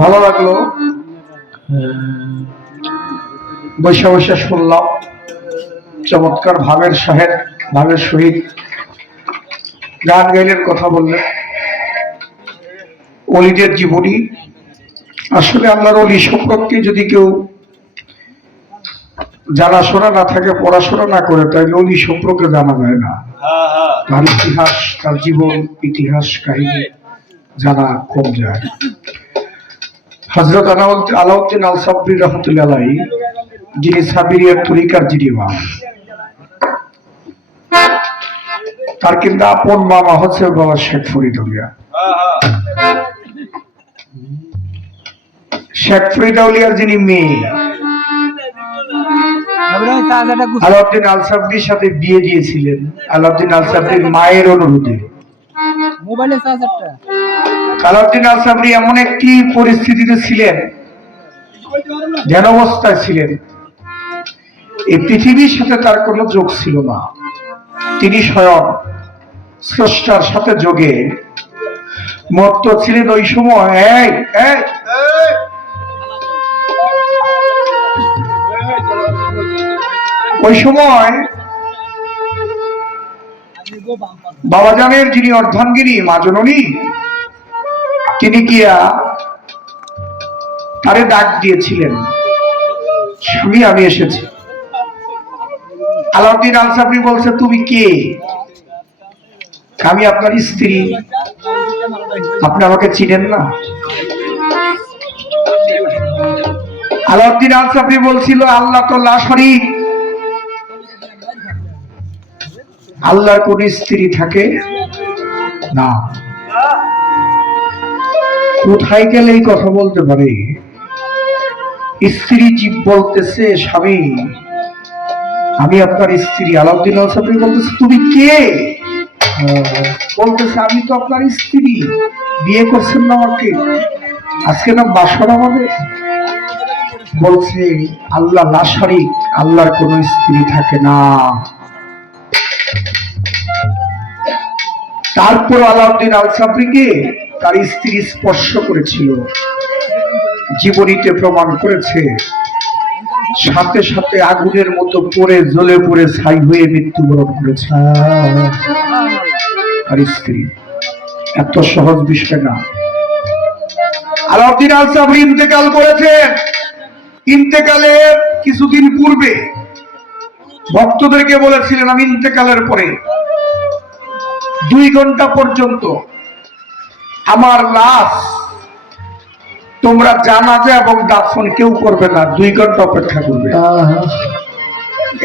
ভালো লাগলো, বৈশা বৈশা শুনলাম চমৎকার ভাবের সহিত গান গাইলের কথা বললেন। অলিদের জীবনী, আসলে আল্লাহর অলি সম্পর্কে যদি কেউ জানাশোনা না থাকে, পড়াশোনা না করে, তাহলে অলি সম্পর্কে জানা যায় না। তার ইতিহাস, তার জীবন ইতিহাস কাহিনী জানা কম যায়। হযরত আলাউদ্দিন আল সাবরি রহমতুল্লাহ আলাইহি, যিনি সাবিরিয়ার তরিকার যিনি ইমাম, তার কিন্তু আপন মামা হচ্ছে বাবা শেখ ফরিদ আউলিয়া। শেখ ফরিদ আউলিয়ার যিনি মেয়ে আলাউদ্দিন আল সাবরির সাথে বিয়ে দিয়েছিলেন আলাউদ্দিন আল সাবরির মায়ের অনুরোধে। আলাউদ্দিন আল সাবরি এমন একটি পরিস্থিতিতে ছিলেন, ধ্যান অবস্থায় ছিলেন, এই পৃথিবীর সাথে তার কোনো যোগ ছিল না। তিনি স্বয়ং স্রষ্টার সাথে যোগে মত্ত ছিলেন। ওই সময় বাবাজানের যিনি অর্ধাঙ্গিনী মা জননী, তিনি গিয়া তারে ডাক দিয়েছিলেন, স্বামী আমি এসেছি। আলাউদ্দিন আল সাবরি বলছে, তুমি কে? আমি আপনার স্ত্রী, আপনি আমাকে চিনেন না? আলাউদ্দিন আল সাবরি বলছিল, আল্লাহ তো লা শরীক, আল্লাহর কোন স্ত্রী থাকে না। কোথায় গেলে এই কথা বলতে পারে? স্ত্রী জীব বলতেছে, স্বামী আমি আপনার স্ত্রী। আলাউদ্দিন আল সাবরি বলতেছে, তুমি কে? বলতেছে, আমি তো আপনার স্ত্রী, বিয়ে করছেন না আমাকে, আজকে না বাসর আমাদের। বলছে, আল্লাহ লা শরীক, আল্লাহর কোন স্ত্রী থাকে না। তারপর আলাউদ্দিন আল সাবরিকে তার স্ত্রী স্পর্শ করেছিল, জীবনীতে প্রমাণ করেছে। সাথে সাথে আগুনের মতো পড়ে জ্বলে পড়ে ছাই হয়ে মৃত্যুবরণ করেছে তার স্ত্রী। এত সহজ বিষয় না। আলাউদ্দিন আল সাবরি ইন্তেকাল করেছেন। ইন্তেকালের কিছুদিন পূর্বে ভক্তদেরকে বলেছিলেন, আমি ইন্তেকালের পরে 2 ঘন্টা পর্যন্ত আমার লাশ তোমরা জানাজা এবং দাফন কেউ করবে না, 2 ঘন্টা অপেক্ষা করবে।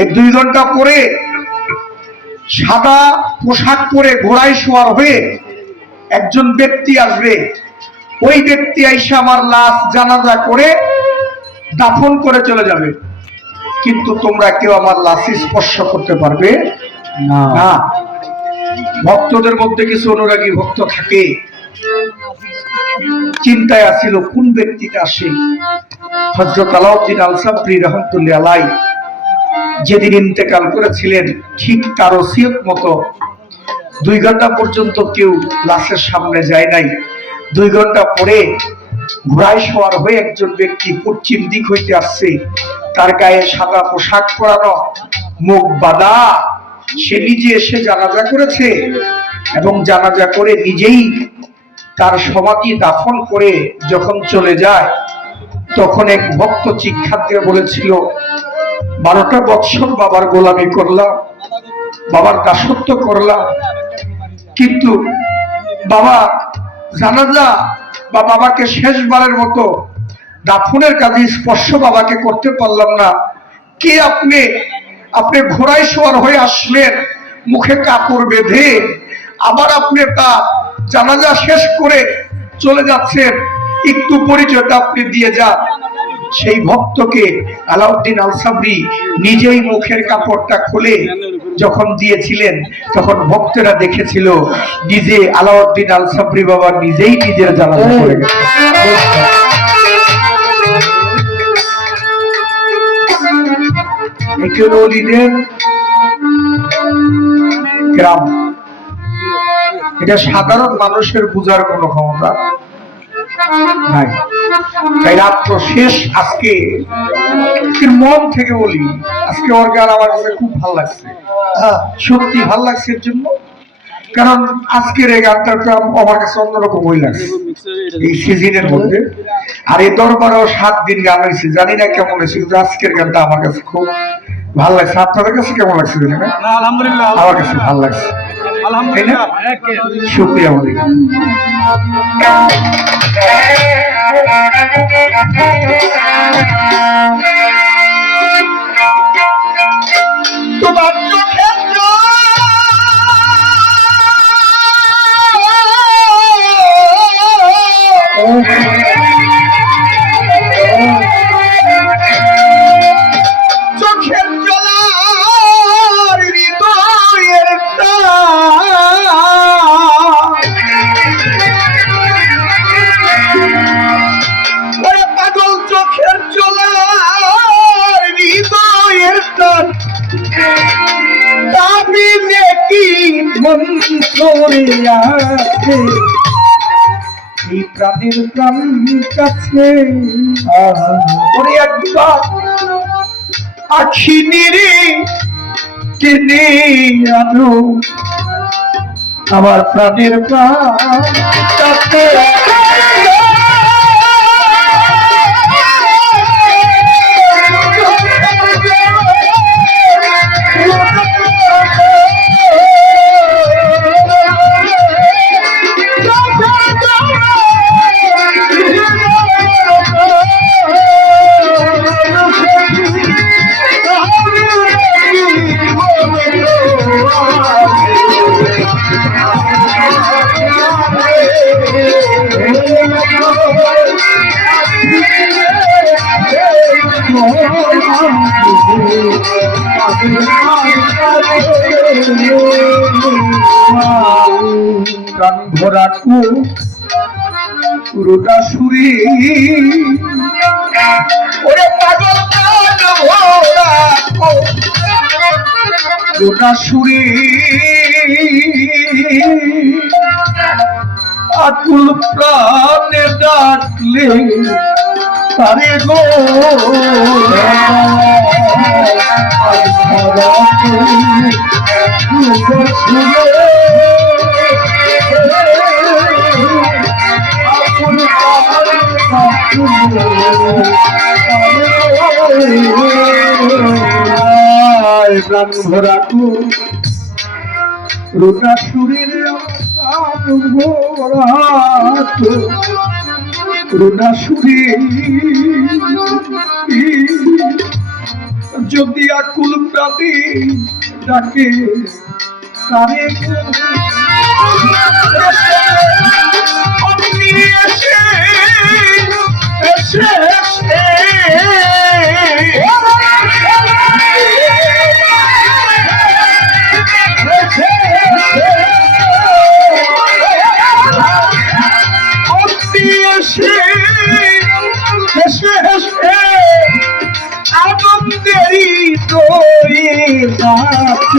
এই 2 ঘন্টা পরে সাদা পোশাক পরে ঘোড়ায় সওয়ার হয়ে একজন ব্যক্তি আসবে। ওই ব্যক্তি আইসা আমার লাশ জানাজা করে দাফন করে চলে যাবে, কিন্তু তোমরা কেউ আমার লাশ স্পর্শ করতে পারবে না। ভক্তদের মধ্যে কিছু অনুরাগী ভক্ত থাকে, চিন্তায় আসিল কোন ব্যক্তিটা আসে। হযরত আলাউদ্দিন আল সাবরি রহমতুল্লাহ আলাইহি যেদিন ইন্তেকাল করেছিলেন, ঠিক তার ওসিয়ত মতো 2 ঘন্টা পর্যন্ত কেউ লাশের সামনে যায় নাই। 2 ঘন্টা পরে ঘোড়ায় সওয়ার হয়ে একজন ব্যক্তি পশ্চিম দিক হইতে আসছে। তার গায়ে সাদা পোশাক পরানো, মুখ বাঁধা। সে নিজে এসে জানাজা করেছে এবং জানাজা করে নিজেই তার সমাধি দাফন করে যখন চলে যায়, তখন এক ভক্ত চিৎকার দিয়ে বলেছিল, 12টা বৎসর বাবার গোলামি করলাম, বাবার দাসত্ব করলাম, কিন্তু বাবা জানাজা বা বাবাকে শেষবারের মতো দাফনের কাজে স্পর্শ বাবাকে করতে পারলাম না। কে আপনি? আপনি ঘোড়ায় সওয়ার হয়ে আসলেন, মুখে কাপড় বেঁধে, আবার আপনি তা জানাজা শেষ করে চলে যাচ্ছেন, একটু পরিচয়টা আপনি দিয়ে যান। সেই ভক্তকে আলাউদ্দিন আল সাবরি নিজেই মুখের কাপড়টা খুলে যখন দিয়েছিলেন, তখন ভক্তেরা দেখেছিল নিজে আলাউদ্দিন আল সাবরি বাবা নিজেই নিজের জানাজা করে গেছে। গ্রাম, এটা সাধারণ মানুষের বোঝার কোনো ক্ষমতা নাই। তাই রাত্র শেষ আজকে মন থেকে বলি, আজকে ওর গান আমার কাছে খুব ভালো লাগছে, সত্যি ভালো লাগছে এর জন্য, কারণ আজকের এই গানটা আমার কাছে অন্যরকম হয়ে লাগছে এই সিজনের মধ্যে। আর এই দরবারেও 7 দিন গান হয়েছে, জানি না কেমন হয়েছে, কিন্তু আজকের গানটা আমার কাছে খুব ভালো লাগছে। আপনাদের কাছে কেমন লাগছে জানি না, আলহামদুলিল্লাহ আমার কাছে ভালো লাগছে। আলহামদুলিল্লাহ শুকরিয়া আমাদের। তোমার চোখের চোখের জলার হৃদয়ের ওরে পাগল চোখের জলার হৃদয়ের টান দাবি কি মন করে আছে এই প্রাণের প্রাণ কাছে ওরে একবার আখি নিরে টেনে আনো আমার প্রাণের প্রাণ কাছে। প্রাণ ভরা পুরোটা সুরে ওরে পাগল পুরোটা সুরে আকুল প্রাণে ডাকলে তারে গো প্রাণ ভরা রোটা সুরের রোটা সুরে যদি আকুল প্রাণী ডাকে তারে আনন্দেরই দোয়ে নাচে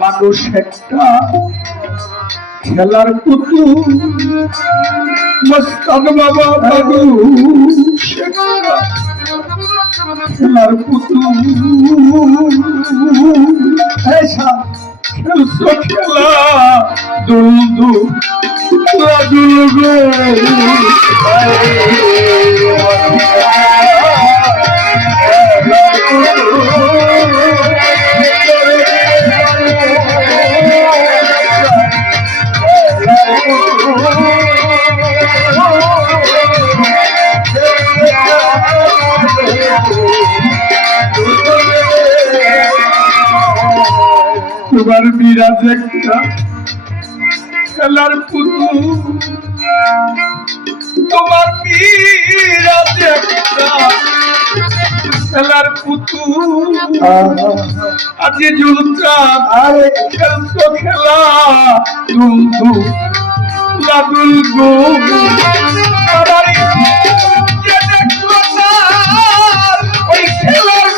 মানুষ একটা খেলার পুতুল, মস্তান বাবা বাবু খেলার পুতুল, খেলছো খেলা দুল দুল দুল গো তোমার বিরাজ একটা খেলার পুতুল, তোমার বিরাজ একটা খেলার পুতুল। আজি জুলচাঁদ খেলছো খেলা দুলদু লাদুল গো ওই খেলার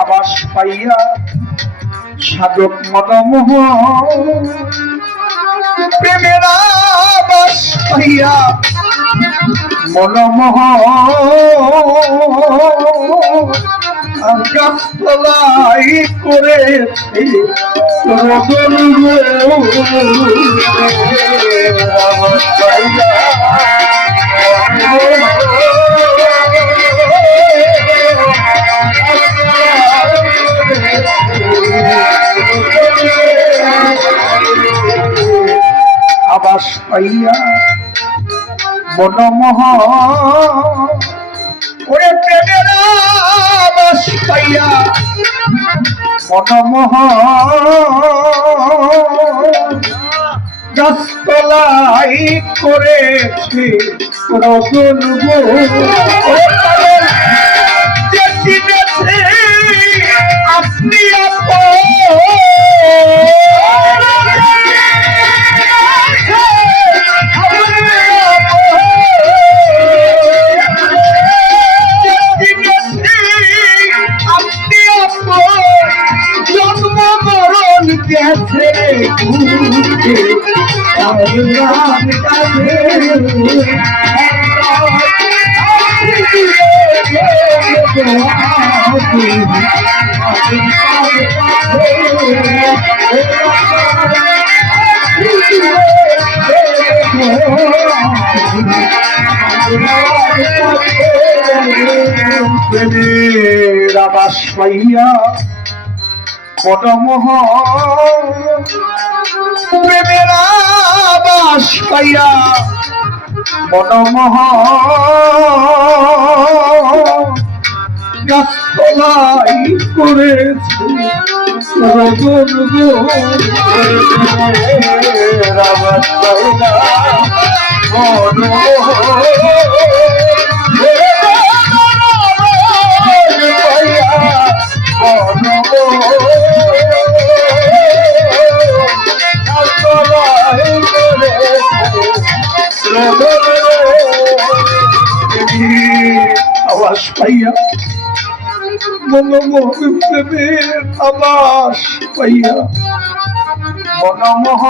আবাস পাইয়া সাধক মদমোহ প্রেমের আবাস পাইয়া মনমোহ গাছতলাই করেছে রতন আবাস পাইয়া মনমোহ ওরে প্রেমের আবাস পাইয়া মনমোহ গাছতলাই করেছে রতন গো আপনি আবাস পাইয়া মনমোহ প্রেমের আবাস পাইয়া মনমোহ গাছতলাই করেছে রতন গো আবাস পাইয়া মনমোহ আবাস পাইয়া মনমোহ প্রেমের আবাস পাইয়া মনমোহ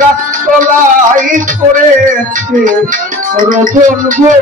গাছতলাই করেছে রতন গো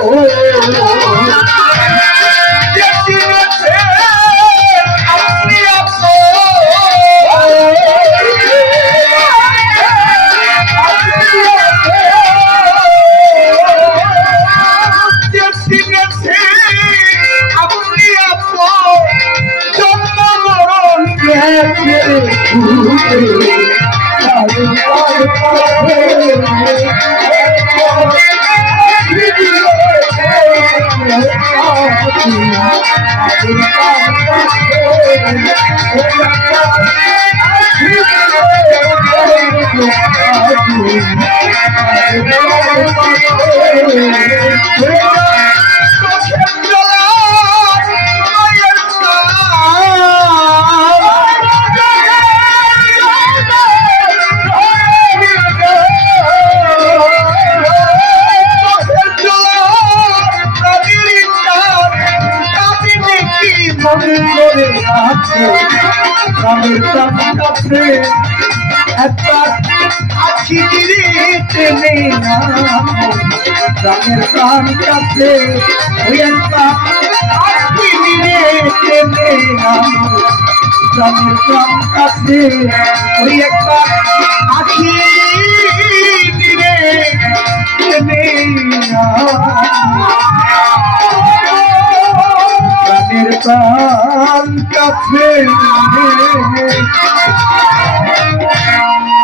আছি টেনে প্রাণের প্রাণ কাছে ওই একটা আছি টেনে প্রাণের প্রাণ কাছে ওই একটা আছি টেনে প্রাণের প্রাণ কাছে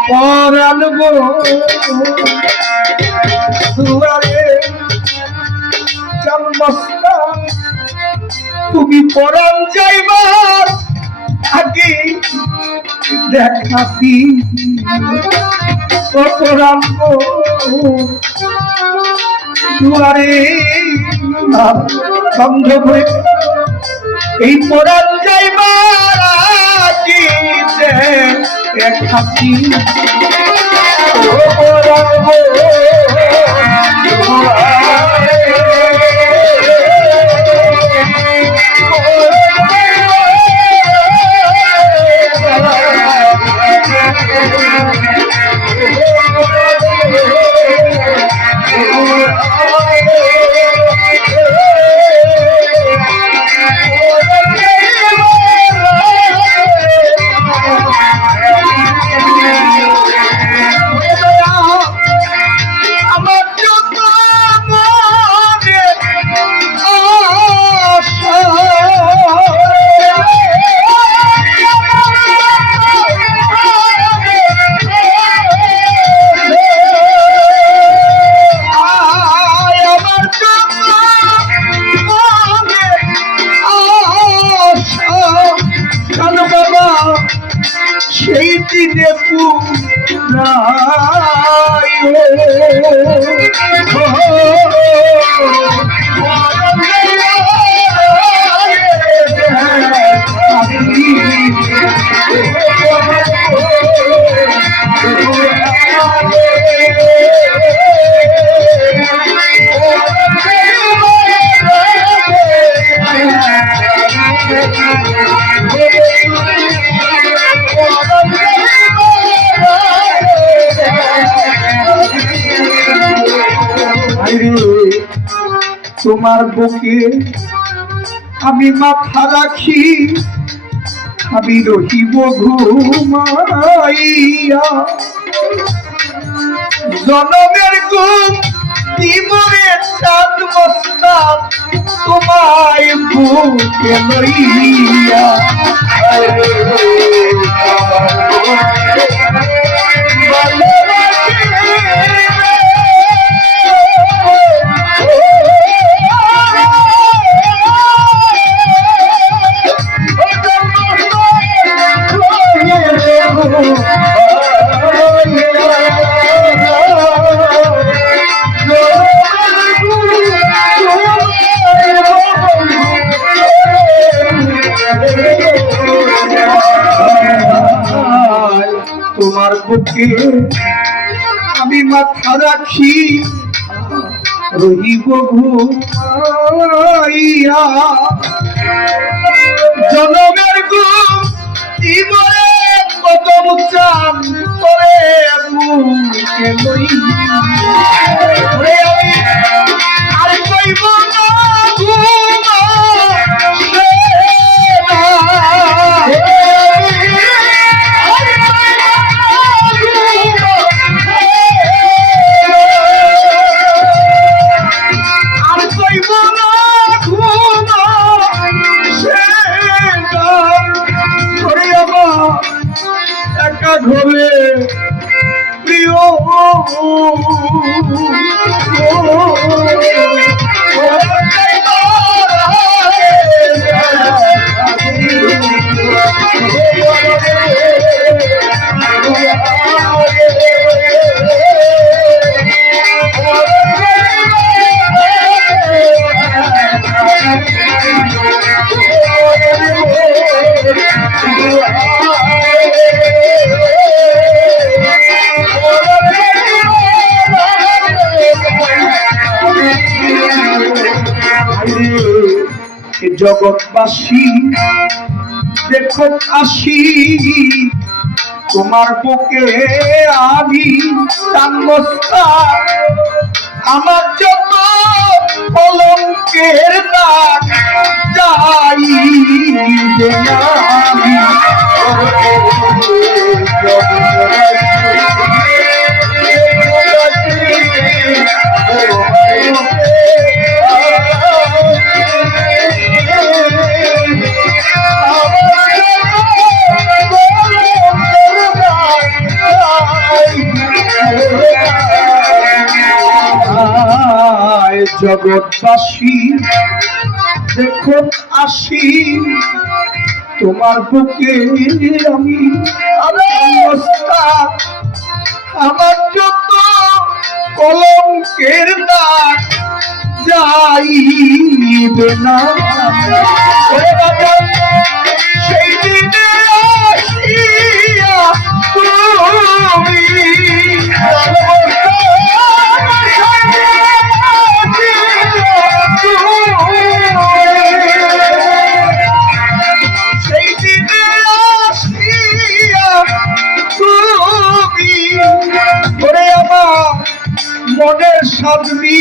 পরানবো দুয়ারে জন্মস্তা তুমি পরাণ যাইবার আগে দেখাতি পরানবো দুয়ারে বন্ধ হয়ে এই পরাণ যাইবার আগে দেখাতি সেই দিনে তোমার বুকে আমি মাথা রাখি আমি রহিব ঘুমাইয়া জনমের ঘুম জীবনে চাঁদ মস্তান তোমায় বুকে লইয়া তোমার বুকে আমি মাথা রাখি রহিব ঘুমাইয়া জনমের ঘুম জীবনে কদম চান করে বুকে লইয়া আমি আর কইব না ঘুমা ঘরে প্রিয় জগৎবাসী দেখো আসি তোমার বুকে আমি টানবস্তা আমার যত কলঙ্কের দাগ যাইবে না আমি জগৎবাসী দেখুন আসি তোমার বুকে আমি আমার যত কলঙ্কের দাগ যাইবে না সেই দিনে আসিয়া তুমি সেই দিনে আসিয়া তুমি করে আমার মনের সাধবি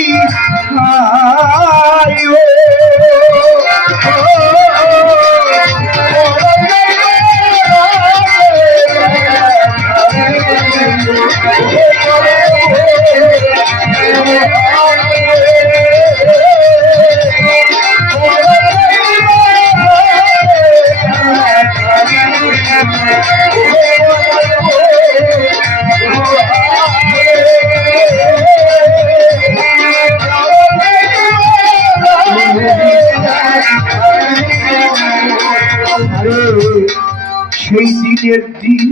সেই দিনের দিন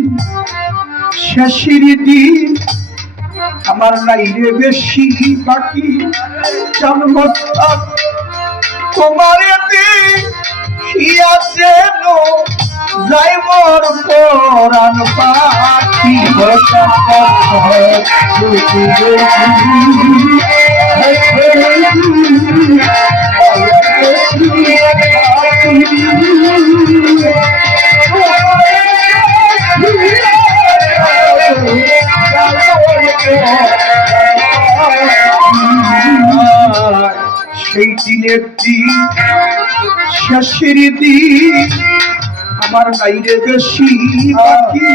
শেষের দিন আমার নাই রে বেশি বাকি জন্মস্তা তোমার যেন যাই মোর পরাণ পাখি সেই দিনের দিন শেষের দিন আমার গাইরে বেশি বাকি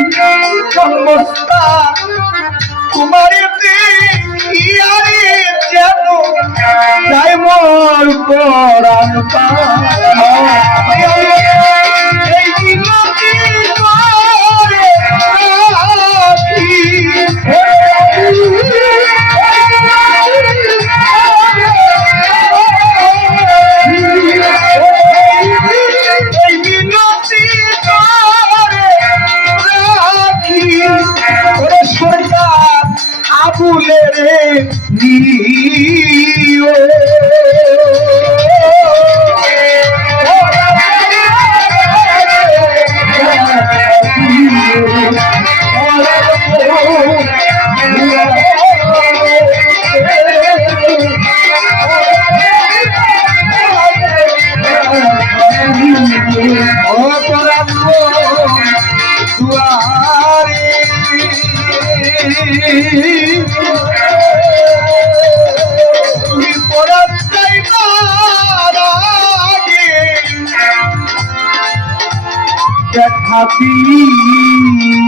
জন্মস্তা তোমার যেন যাই মোর পরাণ পাখি সরকার আবুলে রে নিও তুমি পরার চাইবার আগে দেখা দিও।